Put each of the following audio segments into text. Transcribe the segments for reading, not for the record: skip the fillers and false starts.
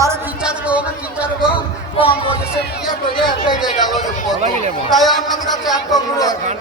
আর teacher গো কম বয়সে বিয়ে করে পেয়ে গেল তাই আপনাদের কাছে এক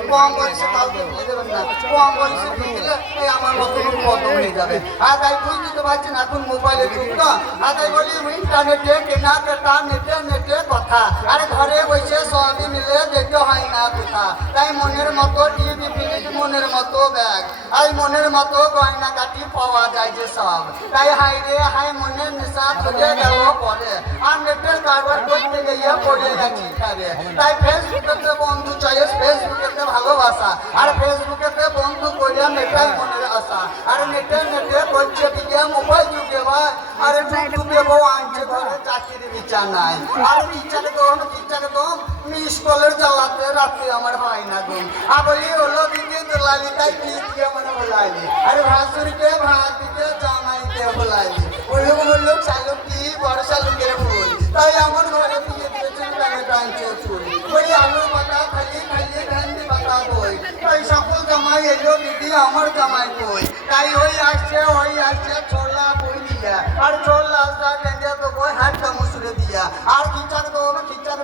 কম বয়সে কাউকে বিয়ে দেবেন না কম বয়সে বিয়ে দিলে আমার মতো বন্ধ হয়ে যাবে আর তাই বুঝতে পারছেন এখন মোবাইলের যুগ তো আর তাই বলি ইন্টারনেটে কেনা কেটা নেটে কথা আরে ঘরে বসে সবই মিলে যেতে হয় না কোথা তাই মনের মতো টিভি ফ্রিজ মনের মতো ব্যাগ আর মনের মতো গয়না কাটি পাওয়া যায় যে সব তাই হাই রে হাই মনের নেশা খুঁজে গেল পরে আর নেটের কারবার করতে গিয়ে পড়ে গেছি তাই ফেসবুকেতে বন্ধু চয়েস ফেসবুকেতে ভালোবাসা আর ফেসবুকেতে বন্ধু করিয়া নেটাই মনের আশা আর নেটে করছে বিয়ে মোবাইল যুগে ভাই আর যুগে বউ আনছে ঘরে চাকরির বিচার নাই আর টিচারে দম স্কুলের জ্বালাতে রাত্রে আমার হয় না ঘুম আবলি হলো দিকে দোলালি তাই কি দিয়ে আমার বলাইলি আরে ভাসুরিকে ভাত দিতে জামাইতে বলাইলি বললো চালু কি বড় শালুকের ফুল তাই আমার ঘরে বিয়ে দিয়েছেন টানছে চুল বলি আলুর পাতা খালি ভেন্ডি পাতা বই তাই সকল জামাই এলো দিদি আমার জামাই কই তাই ওই আসছে ছোলা বই দিয়া আর ছোলা টেন্ডিয়া তো বই হাতটা মুসুরে দিয়া আর টিচার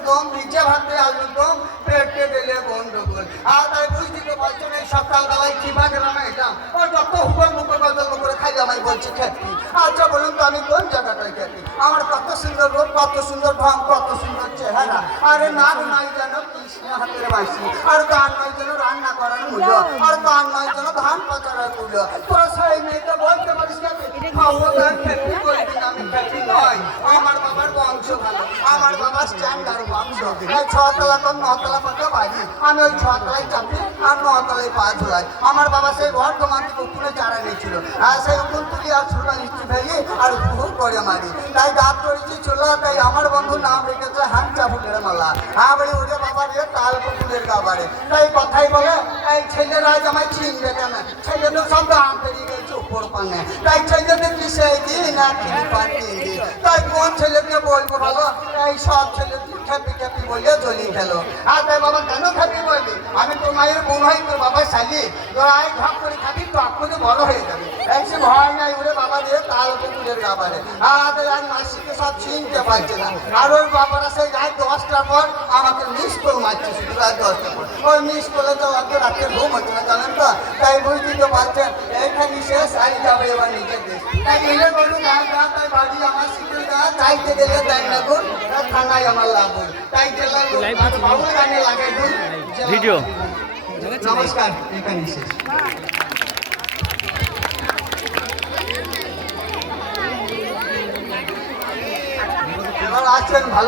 দম নিচে ভাতে আলুর দম পেটে দিলে গন্ডগোল আর তাই বুঝতে পারছেন এই সকালবেলায় কিবা গ্রামে এটা ওই যত হুকুম মুখে বদল করে খাই জামাই বলছি খেতি আচ্ছা বলুন তো আমি কোন জায়গাটায় খেতি আমার কত সুন্দর রূপ কত সুন্দর ঢং কত সুন্দর চেহারা আরে নাক নাই যেন কৃষ্ণ হাতের বাসি আর গান নয় যেন রান্না করার মূল্য আর গান নয় যেন ধান পাচারের মূল্য তোরা সেই মেয়েটা বলতে পারিস খেতি করবি আমি খেতি নয় আমার বাবার বংশ ভালো আমার বাবার স্ট্যান্ডার্ড বংশ ছতলা তো নতলা পাতা বাড়ি আমি ওই ছতলায় চাপি আর নতলায় পা ঝুলাই আমার বাবা সেই বর্ধমান থেকে উপরে চারা নিয়েছিল আর সেই উপর তুলি আর ছোটা নিচ্ছি ফেলি আর উপভোগ করে মারি তাই দাঁত করেছি চলো তাই আমার বন্ধু নাম রেখেছে হাঁচা ফুলের মালা বলি ওরে বাবা রে তাল ফুলের গাবারে তাই কথাই বলে এই ছেলেরা আমায় চিনবে কেন ছেলে তো সব দাম পেরিয়ে গেছে উপর পানে তাই ছেলেদের কি সেই দিন না তাই কোন ছেলেকে বলবো ভালো এই সব ছেলে খেপি বলে জ্বলি খেলো আর তাই বাবা কেন খেপি বলবি আমি তোর মায়ের বোন হয় তোর বাবা শালি তোর আয় ঢক করে খাবি তো আপনাকে বড় হয়ে যাবে একসে ভয় নাই ওরে বাবা দিয়ে তাল পুকুরের গাবারে আর মাসিকে সব চিনতে পারছে না আর ওর বাবারা সেই রাত 10টার পর আমাকে মিস করে মারছে শুধু রাত 10টার পর ওই মিস করলে তো রাতে ঘুম হচ্ছে না জানেন তো তাই বুঝতে তো পারছেন এইখানে শেষ আই যাবে এবার নিজের দেশ তাই গেলে বলুন তাই বাড়ি আমার শীতের গা চাইতে গেলে তাই না গুণ থানায় আমার লাভ তাই জেলায় বাবুর গানে লাগে ভিডিও নমস্কার এখানে শেষ আছেন ভালো